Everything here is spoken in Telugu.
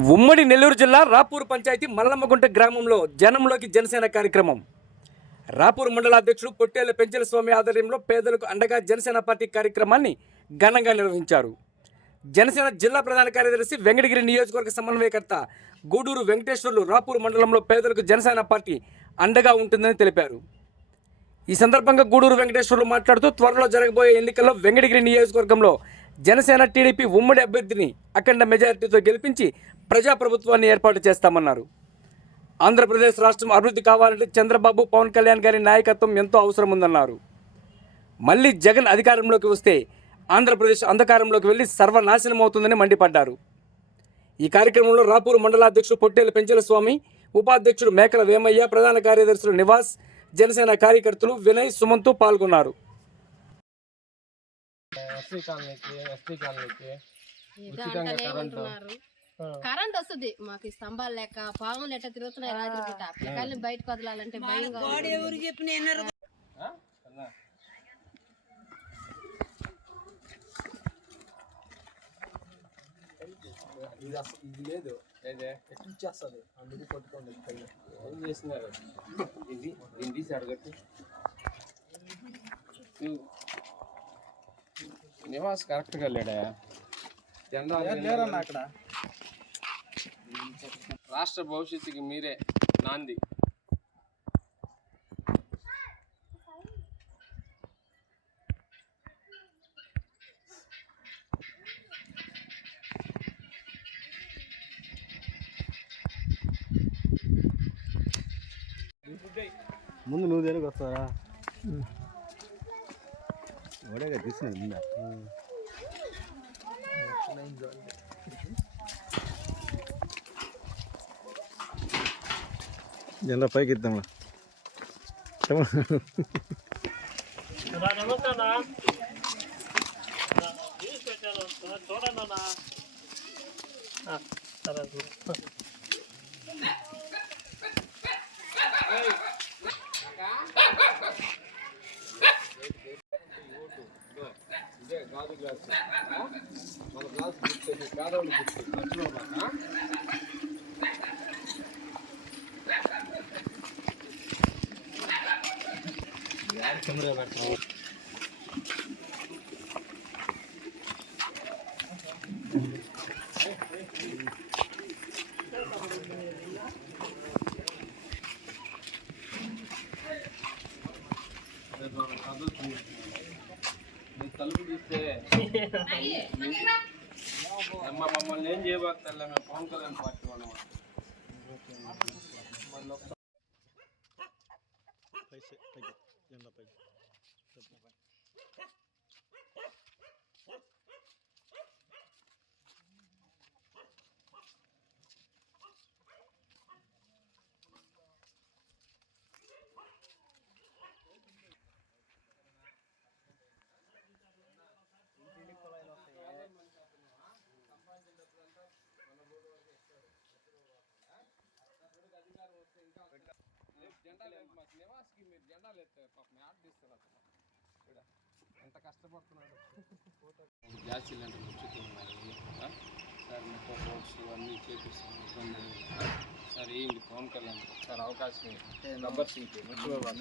ఉమ్మడి నెల్లూరు జిల్లా రాపూర్ పంచాయతీ మల్లమ్మగుంట గ్రామంలో జనంలోకి జనసేన కార్యక్రమం. రాపూర్ మండల అధ్యక్షుడు పొట్టేళ్ల పెంచల స్వామి ఆధ్వర్యంలో పేదలకు అండగా జనసేన పార్టీ కార్యక్రమాన్ని ఘనంగా నిర్వహించారు. జనసేన జిల్లా ప్రధాన కార్యదర్శి వెంకటగిరి నియోజకవర్గ సమన్వయకర్త గూడూరు వెంకటేశ్వర్లు రాపూర్ మండలంలో పేదలకు జనసేన పార్టీ అండగా ఉంటుందని తెలిపారు. ఈ సందర్భంగా గూడూరు వెంకటేశ్వర్లు మాట్లాడుతూ త్వరలో జరగబోయే ఎన్నికల్లో వెంకటగిరి నియోజకవర్గంలో జనసేన టీడీపీ ఉమ్మడి అభ్యర్థిని అఖండ మెజారిటీతో గెలిపించి ప్రజాప్రభుత్వాన్ని ఏర్పాటు చేస్తామన్నారు. ఆంధ్రప్రదేశ్ రాష్ట్రం అభివృద్ధి కావాలంటే చంద్రబాబు, పవన్ కళ్యాణ్ గారి నాయకత్వం ఎంతో అవసరం ఉందన్నారు. మళ్ళీ జగన్ అధికారంలోకి వస్తే ఆంధ్రప్రదేశ్ అంధకారంలోకి వెళ్లి సర్వనాశనం అవుతుందని మండిపడ్డారు. ఈ కార్యక్రమంలో రాపూర్ మండలాధ్యక్షుడు పొట్టేళ్ల పెంచల స్వామి, ఉపాధ్యక్షుడు మేకల వేమయ్య, ప్రధాన కార్యదర్శులు నివాస్, జనసేన కార్యకర్తలు వినయ్, సుమంతు పాల్గొన్నారు. కరెంట్ వస్తుంది మాకు, స్తంభాలు లెక్క పాములు ఎట్లా తిరుగుతున్నాయి రాత్రి పూట. పిల్లల్ని బయటకు వదలాలంటే భయంగా. ఇది లేదు ఇచ్చేస్తుంది, అందుకు పట్టుకోండి. ఏం చేస్తున్నారు? దీన్ని తీసి అడగట్టు. నివాస్ కరెక్ట్గా లేడా? జెండా లేరన్నా అక్కడ. రాష్ట్ర భవిష్యత్తుకి మీరే నాంది. ముందు నువ్వు దేనికి వస్తారా? ఒడేగా తీసినది ముందా జెండా పైకి ఇద్దాం. గాజు గ్లాస్ మన గ్లాస్ గుర్తుంది, పేదవాళ్ళు గుర్తుంది. మర్చిపోబాక. కెమెరా పెట్టాలి. తలుపు తీస్తే మమ్మల్ని ఏం చేయబోతారులే, మేము పవన్ కళ్యాణ్ పార్టీ వాళ్ళం. జెండాలు మాకు నివాస్కి మీరు జెండాలు ఎత్తారు, పాపం యాడ్ తీస్తారు. అసలు ఎంత కష్టపడుతున్నాడు. గ్యాస్ సిలిండర్లు ఉచితున్నాయి సార్, మెట్రో రోడ్స్ అన్నీ చేపిస్తాం. ఇబ్బంది సార్, ఏంటి పవన్ కళ్యాణ్ సార్ అవకాశం. రబ్బర్ సీట్ మర్చిపోవాలి.